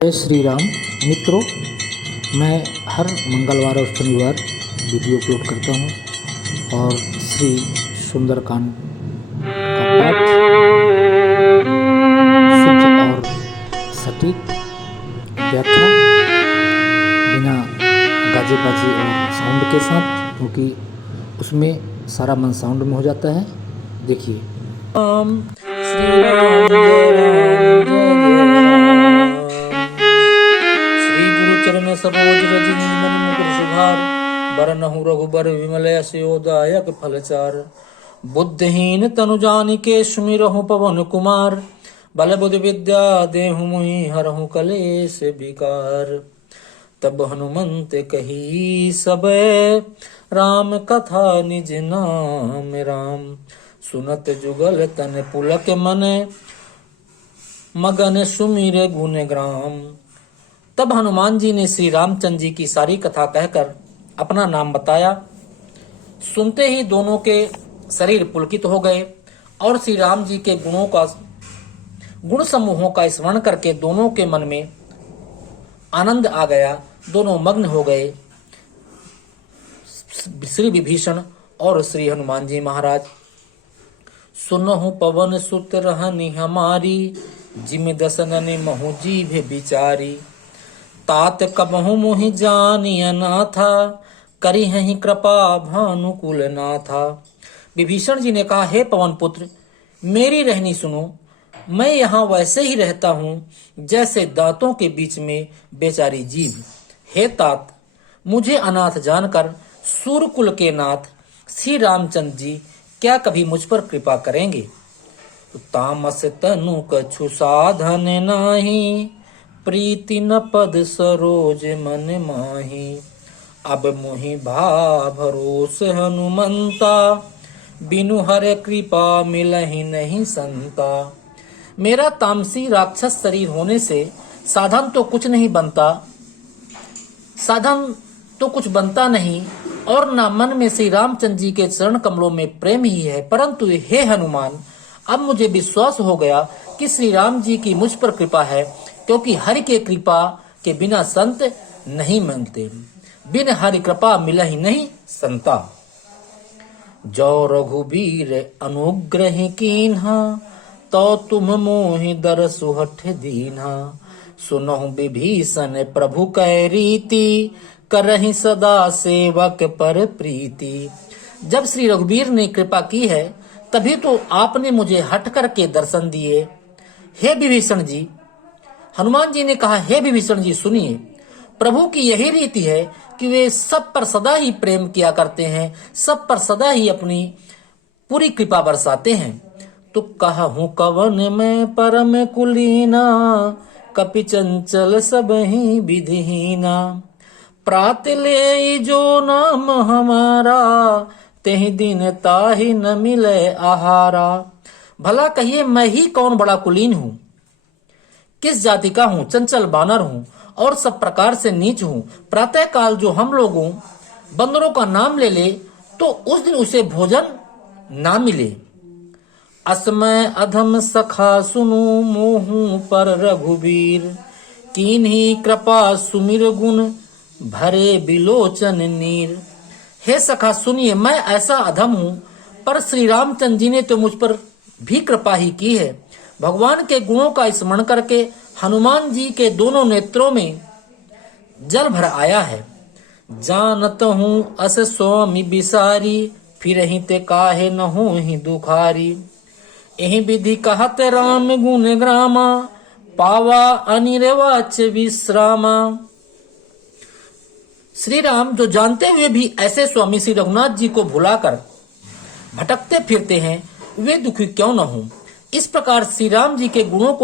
जय श्री राम मित्रों, मैं हर मंगलवार और शनिवार वीडियो अपलोड करता हूं और श्री सुंदरकांड का पाठ शुद्ध और सटीक व्याख्या बिना गाजे बाजे और साउंड के साथ, क्योंकि उसमें सारा मन साउंड में हो जाता है। देखिए। श्री राम जय राम जय चरण सरोज रज नीमन मुकुर सुधार बरनहु रघुबर विमल यशो दायक फलचार बुद्धिहीन तनु जानिके सुमिरहु पवन कुमार बल बुद्धि विद्या देहु मुहि हरहु कलेश विकार तब हनुमंत कही सबे राम कथा निज नाम राम सुनत जुगल तन पुलक मन मगन सुमिर गुण ग्राम। तब हनुमान जी ने श्री रामचंद्र जी की सारी कथा कहकर अपना नाम बताया। सुनते ही दोनों के शरीर पुलकित हो गए और श्री राम जी के गुण समूहों का स्मरण करके दोनों के मन में आनंद आ गया। दोनों मग्न हो गए। श्री विभीषण और श्री हनुमान जी महाराज। सुनहु पवन सुत रहनि हमारी जिम दसन महु जीभ बिचारी तात कबहु मोहि जानिय नाथा करी हहि कृपा भानुकुल नाथा। विभीषण जी ने कहा, हे पवन पुत्र, मेरी रहनी सुनो। मैं यहाँ वैसे ही रहता हूँ जैसे दांतों के बीच में बेचारी जीभ। हे तात, मुझे अनाथ जानकर सूरकुल के नाथ श्री रामचंद्र जी क्या कभी मुझ पर कृपा करेंगे? तामस तनु कछु साधन नाही प्रीति न पद सरोज मन माही अब मोहि भा भरोस हनुमंता बिनु हर कृपा मिलहि नहीं संता। मेरा तामसी राक्षस शरीर होने से साधन तो कुछ बनता नहीं और ना मन में श्री रामचंद्र जी के चरण कमलों में प्रेम ही है। परंतु हे हनुमान, अब मुझे विश्वास हो गया कि श्री राम जी की मुझ पर कृपा है, क्योंकि हरि के कृपा के बिना संत नहीं मिलते। बिन हरि कृपा मिलहि नहीं संता। जो रघुबीर अनुग्रह कीन्हा तो तुम मोहि दरसु हठ दीन्हा सुनहु विभीषण प्रभु कै रीति करहि सदा सेवक पर प्रीति। जब श्री रघुबीर ने कृपा की है तभी तो आपने मुझे हट करके दर्शन दिए। हे विभीषण जी। हनुमान जी ने कहा, हे विभीषण जी सुनिए, प्रभु की यही रीति है कि वे सब पर सदा ही प्रेम किया करते हैं, सब पर सदा ही अपनी पूरी कृपा बरसाते हैं। तो कहूँ कवन में परम कुलीना कपि चंचल सब ही विधिहीना प्रात ले जो नाम हमारा तेहि दिन ताहि न मिले आहारा। भला कहिए, मैं ही कौन बड़ा कुलीन हूँ, किस जाति का हूँ? चंचल बानर हूँ और सब प्रकार से नीच हूँ। प्रातः काल जो हम लोगों बंदरों का नाम ले ले तो उस दिन उसे भोजन ना मिले। असमय अधम सखा सुनु मोहू पर रघुबीर कीन्ही कृपा सुमिर गुण भरे बिलोचन नीर। हे सखा सुनिए, मैं ऐसा अधम हूँ, पर श्री रामचंद्र जी ने तो मुझ पर भी कृपा ही की है। भगवान के गुणों का स्मरण करके हनुमान जी के दोनों नेत्रों में जल भर आया है। जानत हूँ अस स्वामी बिसारी फिर ही ते काहे न हो ही दुखारी यही विधि कहत राम गुण ग्रामा पावा अनिर्वाच विश्रामा। श्री राम जो जानते हुए भी ऐसे स्वामी श्री रघुनाथ जी को भुलाकर भटकते फिरते हैं, वे दुखी क्यों न हों। इस प्रकार श्री राम जी के गुण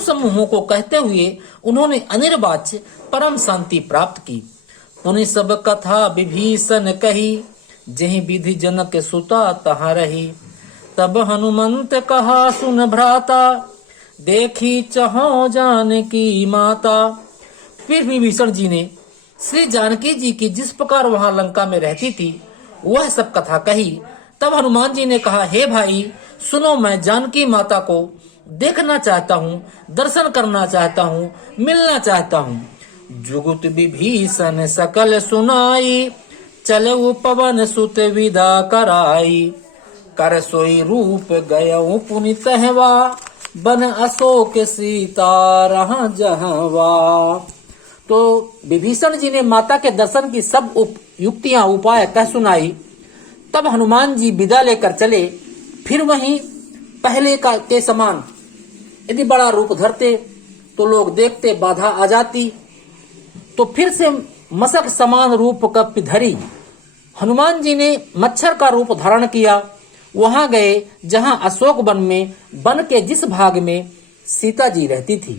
समूहों को कहते हुए उन्होंने अनिर्वाच्य परम शांति प्राप्त की। पुनि सब कथा विभीषण कही जहि विधि जनक सुता तहाँ रही। तब हनुमंत कहा सुन भ्राता देखी चहो जानकी माता। फिर विभीषण जी ने श्री जानकी जी की जिस प्रकार वहां लंका में रहती थी वह सब कथा कही। तब हनुमान जी ने कहा, हे भाई सुनो, मैं जानकी माता को देखना चाहता हूँ, दर्शन करना चाहता हूँ, मिलना चाहता हूँ। जुगुत विभीषण सकल सुनाई, चले वो पवन सुत विदा कराई। कर सोई रूप गयऊ पुनि तहवा, बन अशोक सीता रहा जहवा। तो विभीषण जी ने माता के दर्शन की सब युक्तियां उपाय कह सुनाई। तब हनुमान जी विदा लेकर चले। फिर वहीं पहले के समान यदि बड़ा रूप धरते तो लोग देखते, बाधा आ जाती। तो फिर से मशक समान रूप कपि धरी हनुमान जी ने मच्छर का रूप धारण किया। वहां गए जहां अशोक वन में, वन के जिस भाग में सीता जी रहती थी।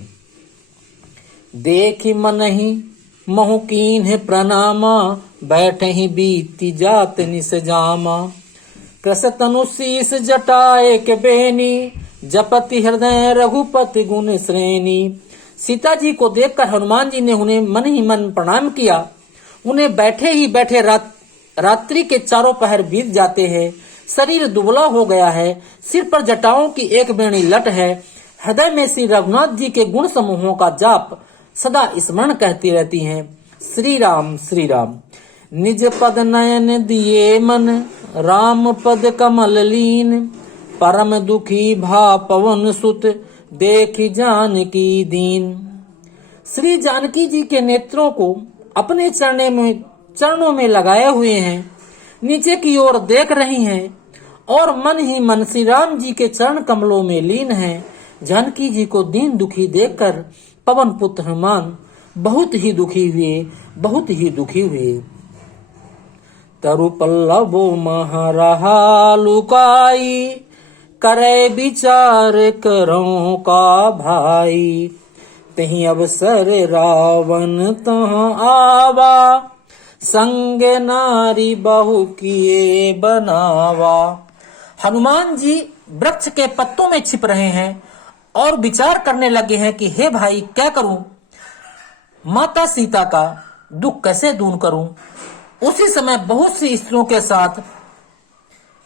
देखी मनहि महु कीन्ह प्रणामा, बैठे ही बीती जात निस जामा। कृष तनु शीस जटाए के बेनी, जपति हृदय रघुपति गुण श्रेणी। सीता जी को देखकर हनुमान जी ने उन्हें मन ही मन प्रणाम किया। उन्हें बैठे ही बैठे रात्रि के चारों पहर बीत जाते हैं। शरीर दुबला हो गया है, सिर पर जटाओं की एक बेणी लट है। हृदय में श्री रघुनाथ जी के गुण समूहों का जाप सदा स्मरण कहती रहती हैं। श्री राम श्री राम। निज पद नयन दिए मन, राम पद कमल लीन। परम दुखी भा पवन सुत, देखी जानकी दीन। श्री जानकी जी के नेत्रों को अपने चरणों में लगाए हुए हैं, नीचे की ओर देख रही हैं और मन ही मन श्री राम जी के चरण कमलों में लीन हैं। जानकी जी को दीन दुखी देखकर पवन पुत्र हनुमान बहुत ही दुखी हुए, बहुत ही दुखी हुए। तरु पल्लवो महरहा लुकाई, करे विचार करो का भाई। तही अवसर रावण तहाँ आवा, संग नारी बहु किए बनावा। हनुमान जी वृक्ष के पत्तों में छिप रहे हैं और विचार करने लगे हैं कि हे भाई, क्या करूं, माता सीता का दुख कैसे दूर करूं। उसी समय बहुत सी स्त्रियों के साथ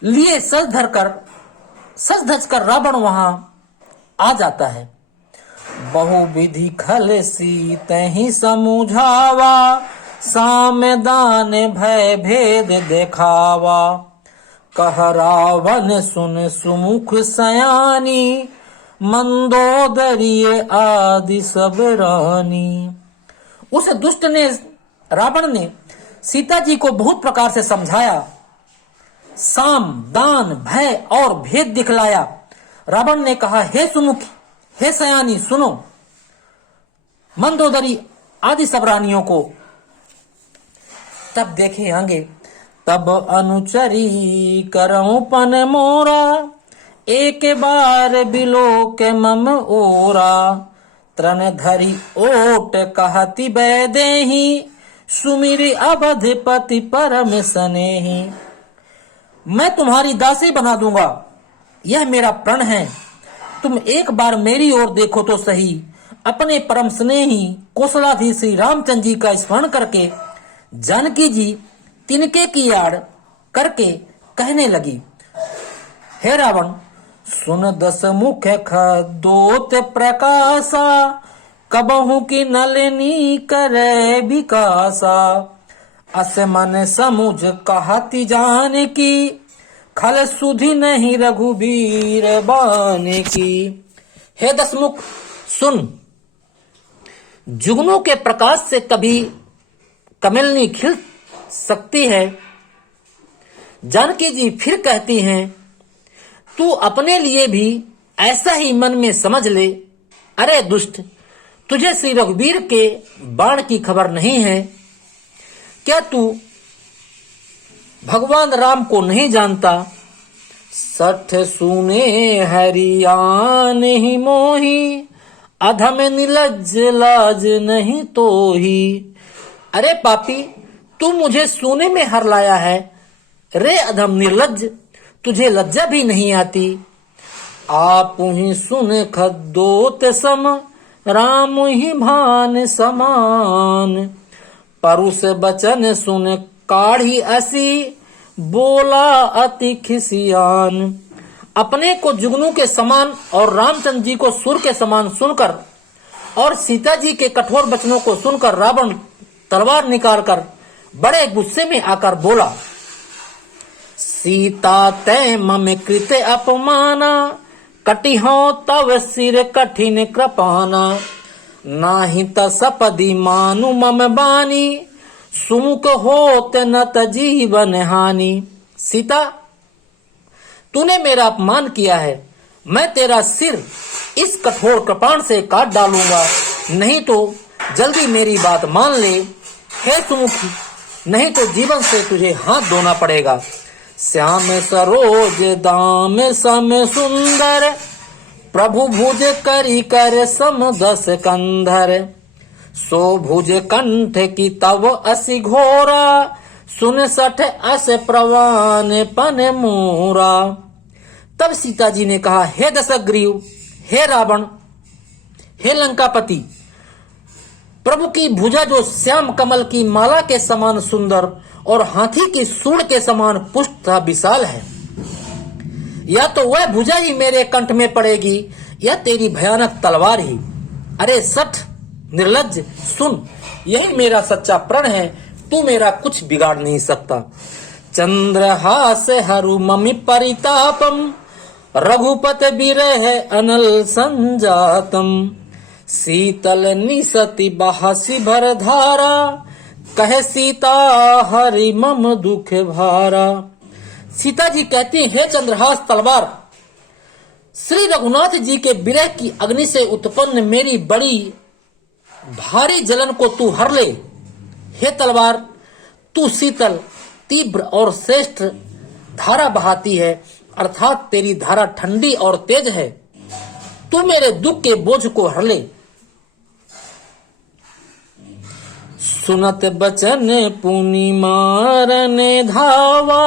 लिए सज धज कर रावण वहां आ जाता है। बहु विधि खल सीत ही समुझावा, साम दान भय भेद देखावा। कह रावण सुन सुमुख सयानी, मंदोदरिये आदि सब रानी। उस दुष्ट ने, रावण ने सीता जी को बहुत प्रकार से समझाया, साम, दान, भय और भेद दिखलाया। रावण ने कहा, हे सुमुखी, हे सयानी, सुनो, मंदोदरी आदि सब रानियों को। तब देखे आगे, तब अनुचरी करऊं पन मोरा, एक बार बिलो के मम ओरा। त्रन धरी ओट कहती बैदेही, सुमिरी अवधपति परम सनेही। मैं तुम्हारी दासी बना दूंगा, यह मेरा प्रण है। तुम एक बार मेरी ओर देखो तो सही। अपने परम स्नेही कौशलाधीश श्री रामचंद्र जी का स्मरण करके जानकी जी तिनके की आड़ करके कहने लगी, हे रावण, सुन दस मुख खदोत प्रकाशा, कबहू की नलिनी करे विकासा। अस मन समुझ कहती जान की, खल सुधि नहीं रघुबीर बान की। हे दसमुख, सुन, जुगनों के प्रकाश से कभी कमलनी खिल सकती है। जानकी जी फिर कहती हैं, तू अपने लिए भी ऐसा ही मन में समझ ले। अरे दुष्ट, तुझे श्री रघुबीर के बाण की खबर नहीं है क्या? तू भगवान राम को नहीं जानता? सठ सुने हरियान ही मोही, अधम निलज्ज लाज नहीं तो ही। अरे पापी, तू मुझे सोने में हर लाया है। रे अधम निर्लज्ज, तुझे लज्जा भी नहीं आती। आप ही सुन खद्दोत सम, राम ही भान समान। परुष बचन सुन काढ़ी असी, बोला अति खिसियान। अपने को जुगनू के समान और रामचंद्र जी को सूर के समान सुनकर और सीता जी के कठोर वचनों को सुनकर रावण तलवार निकालकर बड़े गुस्से में आकर बोला, सीता तै मम कृते अपमाना, कटिहो तव सिर कठिन कृपाना, नाही तसपदी मानु मम बानी, सुमुख होत न त जीवन हानि। सीता, तूने मेरा अपमान किया है, मैं तेरा सिर इस कठोर कृपाण से काट डालूंगा, नहीं तो जल्दी मेरी बात मान ले। हे सुमुखी, नहीं तो जीवन से तुझे हाथ धोना पड़ेगा। श्याम सरोज दाम सम सुंदर, प्रभु भुज करी कर सम दस कंधर, सो भुज कंठ की तव असि घोरा, सुन सठ अस प्रवान पन मोरा। तब सीता जी ने कहा, हे दशग्रीव, हे रावण, हे लंकापति, प्रभु की भुजा जो श्याम कमल की माला के समान सुंदर और हाथी की सूंड के समान पुष्ट तथा विशाल है, या तो वह भुजा ही मेरे कंठ में पड़ेगी या तेरी भयानक तलवार ही। अरे सठ निर्लज्ज, सुन, यही मेरा सच्चा प्रण है, तू मेरा कुछ बिगाड़ नहीं सकता। चंद्रहास हरु ममि परितापम, रघुपत बिरह अनल संजातम, शीतल निसति बहासी भर धारा, कहे सीता हरि मम दुख भारा। सीता जी कहती, हे चंद्रहास तलवार, श्री रघुनाथ जी के विरह की अग्नि से उत्पन्न मेरी बड़ी भारी जलन को तू हर ले। हे तलवार, तू शीतल, तीव्र और श्रेष्ठ धारा बहाती है, अर्थात तेरी धारा ठंडी और तेज है। तू मेरे दुख के बोझ को हर ले। सुनत बचन पुनि मारने धावा,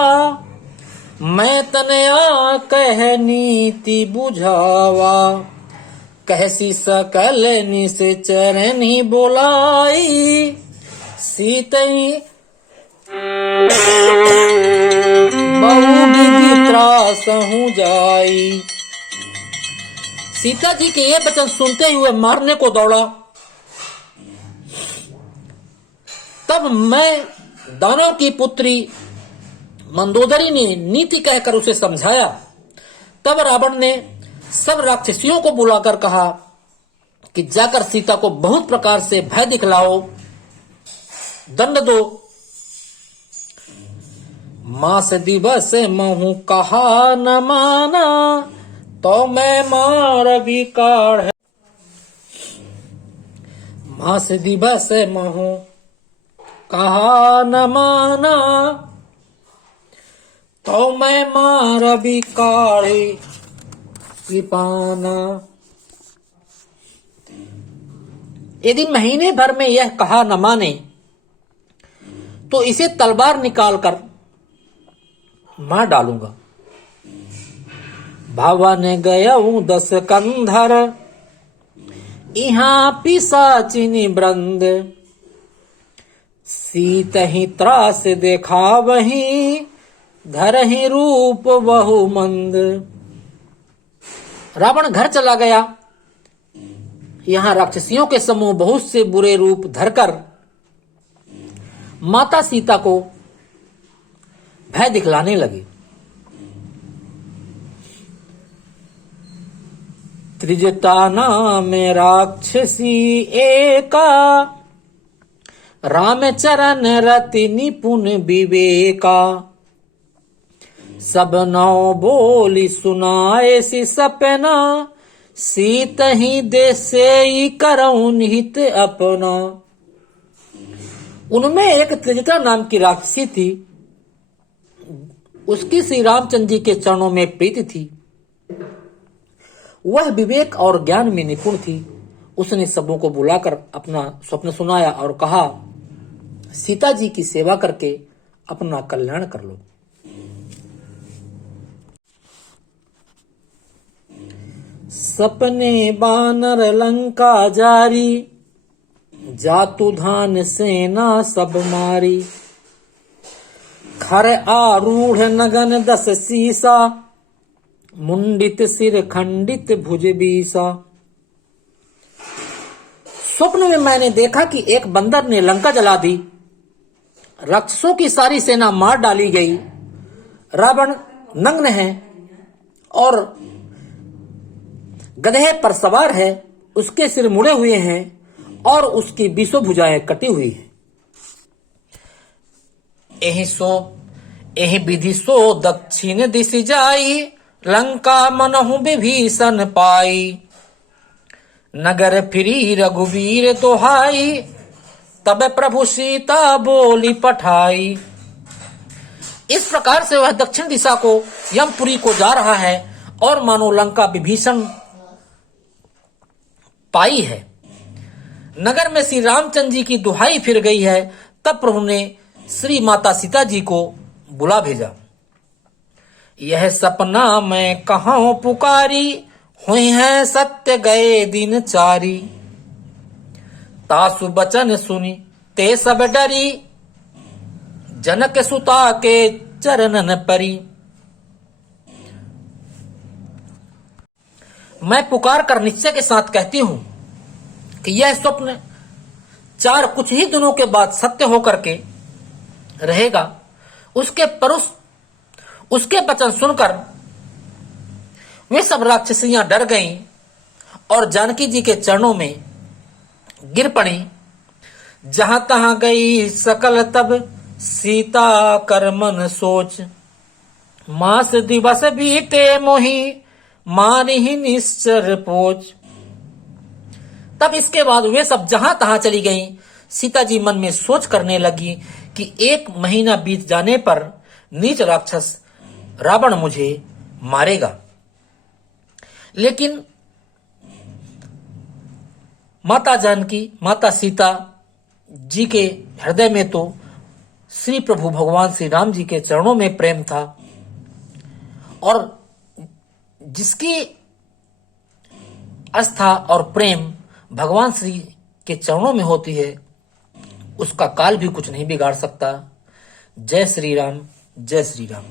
मैं तनया कह नीति बुझावा, कहसी सकल निस चरनी बोलाई, सीतई बहु विधि त्रासहु जाई। सीता जी के ये वचन सुनते हुए मारने को दौड़ा। तब मैं दानव की पुत्री मंदोदरी ने नीति कहकर उसे समझाया। तब रावण ने सब राक्षसियों को बुलाकर कहा कि जाकर सीता को बहुत प्रकार से भय दिखलाओ, दंड दो। मास दिवस महु कहा न माना, तो मैं मार भी काढ़। मास दिवस महु कहा न माना, तो मैं मार भी काढ़े कृपाना। यदि महीने भर में यह कहा न माने तो इसे तलवार निकालकर मार डालूंगा। भवन गयऊ दस कंधर, इहां पिशाचिनी वृंद, सीत ही त्रास देखा वही, धरहि रूप बहु मंद। रावण घर चला गया। यहाँ राक्षसियों के समूह बहुत से बुरे रूप धरकर माता सीता को भय दिखलाने लगे। त्रिजटा नाम राक्षसी एका, रामचरण रति निपुण विवेका, सब नौ बोली सुनाए सी सपना, सीत ही देसे करऊं निहित अपना। उनमें एक त्रिजटा नाम की राक्षसी थी। उसकी श्री रामचंद्र जी के चरणों में प्रीति थी। वह विवेक और ज्ञान में निपुण थी। उसने सबों को बुलाकर अपना स्वप्न सुनाया और कहा, सीता जी की सेवा करके अपना कल्याण कर लो। सपने बानर लंका जारी, जातु धान सेना सब मारी, खर आरूढ़ नगन दस सीसा, मुंडित सिर खंडित भुज बीसा। स्वप्न में मैंने देखा कि एक बंदर ने लंका जला दी, राक्षसों की सारी सेना मार डाली गई, रावण नग्न है और गधे पर सवार है, उसके सिर मुड़े हुए हैं और उसकी 20 भुजाएं कटी हुई हैं। एहि विधि सो दक्षिण दिश जाई, लंका मनहु विभीषण पाई। नगर फिरी रघुवीर दोहाई, तब प्रभु सीता बोली पठाई। इस प्रकार से वह दक्षिण दिशा को यमपुरी को जा रहा है और मानो लंका विभीषण पाई है। नगर में श्री रामचंद्र जी की दुहाई फिर गई है। तब प्रभु ने श्री माता सीता जी को बुला भेजा। यह सपना मैं कहां पुकारी, हुई है सत्य गए दिन चारी। तासु बचन सुनी ते सब डरी, जनक सुता के चरणन परी। मैं पुकार कर निश्चय के साथ कहती हूं कि यह स्वप्न कुछ ही दिनों के बाद सत्य होकर के रहेगा। उसके वचन सुनकर वे सब राक्षसियां डर गईं और जानकी जी के चरणों में गिर पड़ी। जहां तहां गई सकल तब सीता कर मन सोच, मास दिवस बीते मोही मारहि निश्चर पोच। तब इसके बाद वे सब जहां तहां चली गईं। सीता जी मन में सोच करने लगी कि 1 महीना बीत जाने पर नीच राक्षस रावण मुझे मारेगा। लेकिन माता जानकी, माता सीता जी के हृदय में तो श्री प्रभु भगवान श्री राम जी के चरणों में प्रेम था और जिसकी आस्था और प्रेम भगवान श्री के चरणों में होती है, उसका काल भी कुछ नहीं बिगाड़ सकता। जय श्री राम, जय श्री राम।